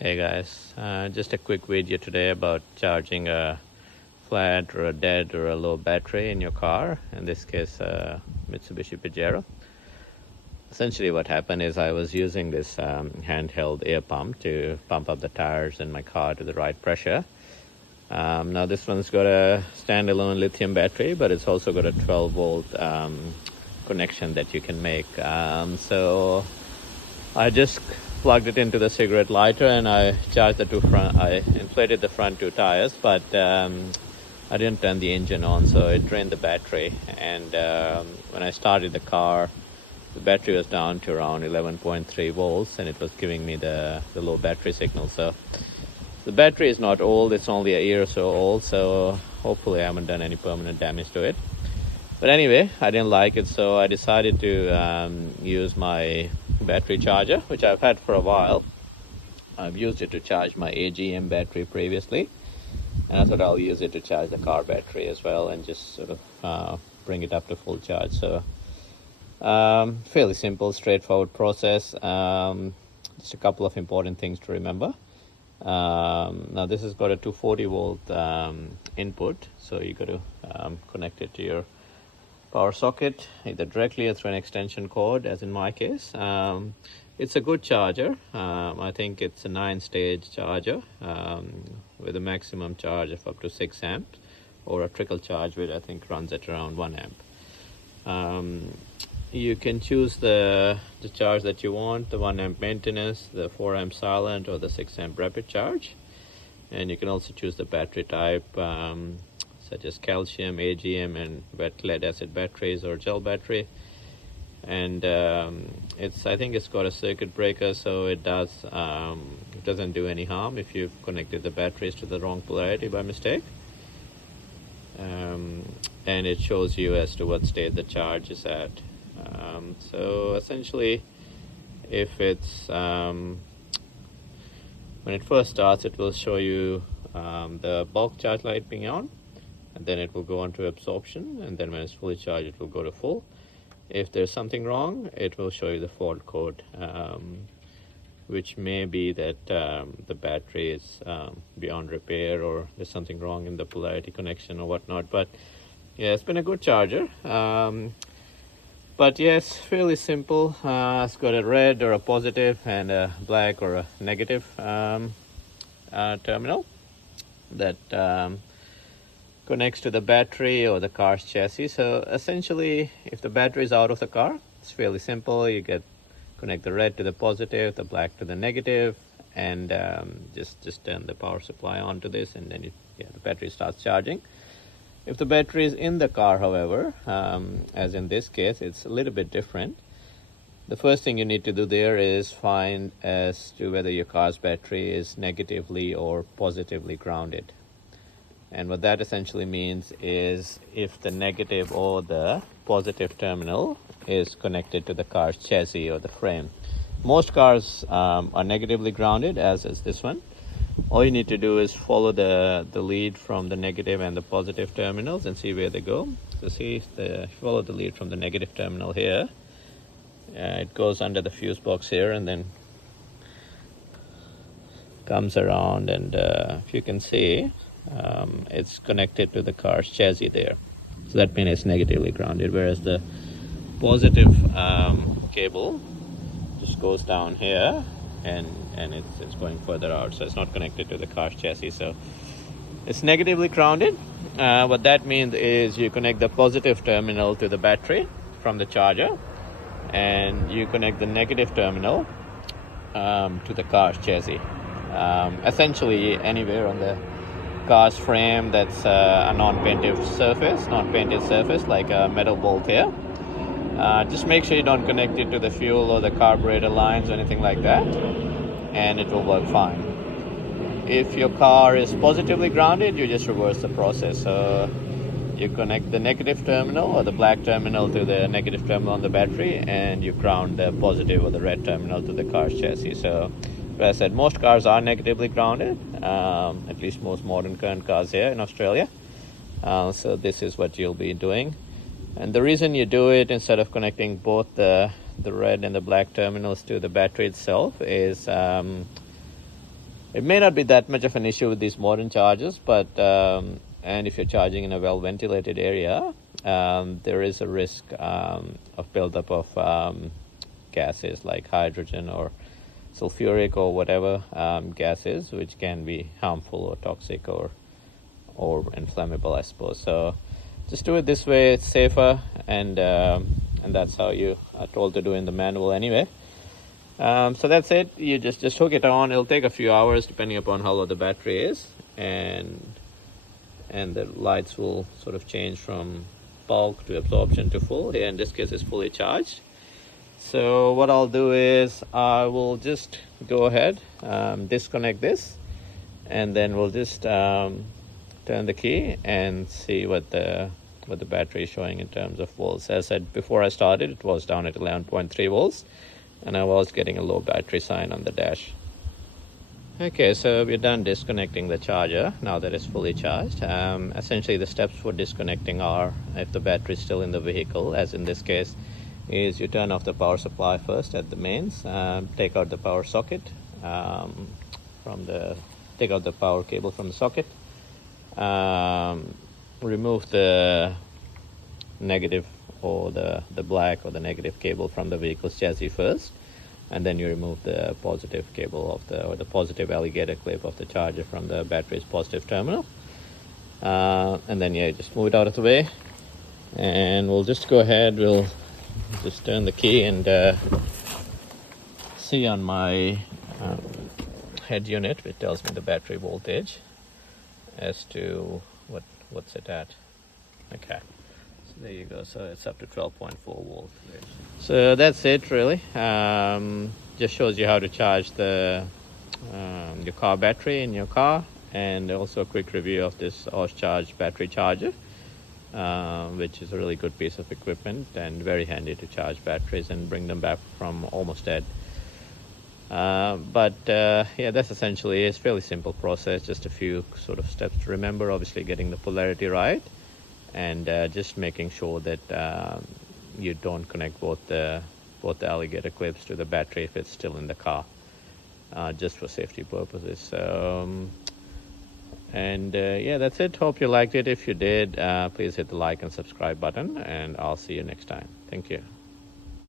Hey guys, just a quick video today about charging a flat or a dead or a low battery in your car, in this case Mitsubishi Pajero. Essentially what happened is I was using this handheld air pump to pump up the tires in my car to the right pressure. Now this one's got a standalone lithium battery, but it's also got a 12 volt connection that you can make. So I just plugged it into the cigarette lighter and I charged the two front. I inflated the front two tires, but I didn't turn the engine on, so it drained the battery. And when I started the car, the battery was down to around 11.3 volts, and it was giving me the low battery signal. So the battery is not old; it's only a year or so old. So hopefully, I haven't done any permanent damage to it. But anyway, I didn't like it, so I decided to use my battery charger, which I've had for a while. I've used it to charge my AGM battery previously, and I thought I'll use it to charge the car battery as well and just sort of bring it up to full charge. So fairly simple, straightforward process. Just a couple of important things to remember. Now this has got a 240 volt input, so you got to connect it to your power socket either directly or through an extension cord, as in my case. It's a good charger. I think it's a 9-stage charger with a maximum charge of up to 6 amps, or a trickle charge, which I think runs at around 1 amp. You can choose the charge that you want: the 1 amp maintenance, the 4 amp silent, or the 6 amp rapid charge. And you can also choose the battery type, such as calcium, AGM, and wet lead acid batteries or gel battery. And I think it's got a circuit breaker, so it doesn't do any harm if you've connected the batteries to the wrong polarity by mistake. And it shows you as to what state the charge is at. So essentially, if it's when it first starts, it will show you the bulk charge light being on, and then it will go on to absorption, and then when it's fully charged, it will go to full. If there's something wrong, it will show you the fault code, which may be that the battery is beyond repair, or there's something wrong in the polarity connection or whatnot. But yeah, it's been a good charger. But yes, fairly simple. It's got a red or a positive and a black or a negative terminal that connects to the battery or the car's chassis. So essentially, if the battery is out of the car, it's fairly simple. You connect the red to the positive, the black to the negative, and just turn the power supply onto this, and then the battery starts charging. If the battery is in the car, however, as in this case, it's a little bit different. The first thing you need to do there is find as to whether your car's battery is negatively or positively grounded. And what that essentially means is if the negative or the positive terminal is connected to the car's chassis or the frame. Most cars are negatively grounded, as is this one. All you need to do is follow the lead from the negative and the positive terminals and see where they go. So see, follow the lead from the negative terminal here. It goes under the fuse box here and then comes around, and if you can see, it's connected to the car's chassis there. So that means it's negatively grounded, whereas the positive cable just goes down here, and it's going further out, so it's not connected to the car's chassis. So it's negatively grounded. What that means is you connect the positive terminal to the battery from the charger, and you connect the negative terminal to the car's chassis. Essentially anywhere on the car's frame that's a non-painted surface like a metal bolt here. Just make sure you don't connect it to the fuel or the carburetor lines or anything like that, and it will work fine. If your car is positively grounded, you just reverse the process. So you connect the negative terminal or the black terminal to the negative terminal on the battery, and you ground the positive or the red terminal to the car's chassis. So as I said, most cars are negatively grounded, at least most modern current cars here in Australia. So this is what you'll be doing. And the reason you do it instead of connecting both the red and the black terminals to the battery itself is It may not be that much of an issue with these modern chargers, but and if you're charging in a well-ventilated area, there is a risk of buildup of gases like hydrogen or sulfuric or whatever gases, which can be harmful or toxic or inflammable, I suppose. So just do it this way; it's safer, and that's how you are told to do in the manual anyway. So that's it. You just hook it on. It'll take a few hours depending upon how low the battery is, and the lights will sort of change from bulk to absorption to full. Here in this case it's fully charged. So what I'll do is I will just go ahead, disconnect this, and then we'll just turn the key and see what the battery is showing in terms of volts. As I said before I started, it was down at 11.3 volts. And I was getting a low battery sign on the dash. Okay, so we're done disconnecting the charger now that it's fully charged. Essentially the steps for disconnecting are, if the battery is still in the vehicle, as in this case, is you turn off the power supply first at the mains, take out the power socket take out the power cable from the socket, remove the negative or the black or the negative cable from the vehicle's chassis first, and then you remove the positive cable or the positive alligator clip of the charger from the battery's positive terminal, and then just move it out of the way, and we'll just go ahead, we'll just turn the key and see on my head unit, which tells me the battery voltage as to what's it at. Okay, there you go. So it's up to 12.4 volts. So that's it, really. Just shows you how to charge your car battery in your car, and also a quick review of this Ozcharge battery charger, which is a really good piece of equipment and very handy to charge batteries and bring them back from almost dead. That's essentially it's a fairly simple process, just a few sort of steps to remember. Obviously getting the polarity right, and just making sure that you don't connect both the alligator clips to the battery if it's still in the car, just for safety purposes. That's it. Hope you liked it. If you did, please hit the like and subscribe button, and I'll see you next time. Thank you.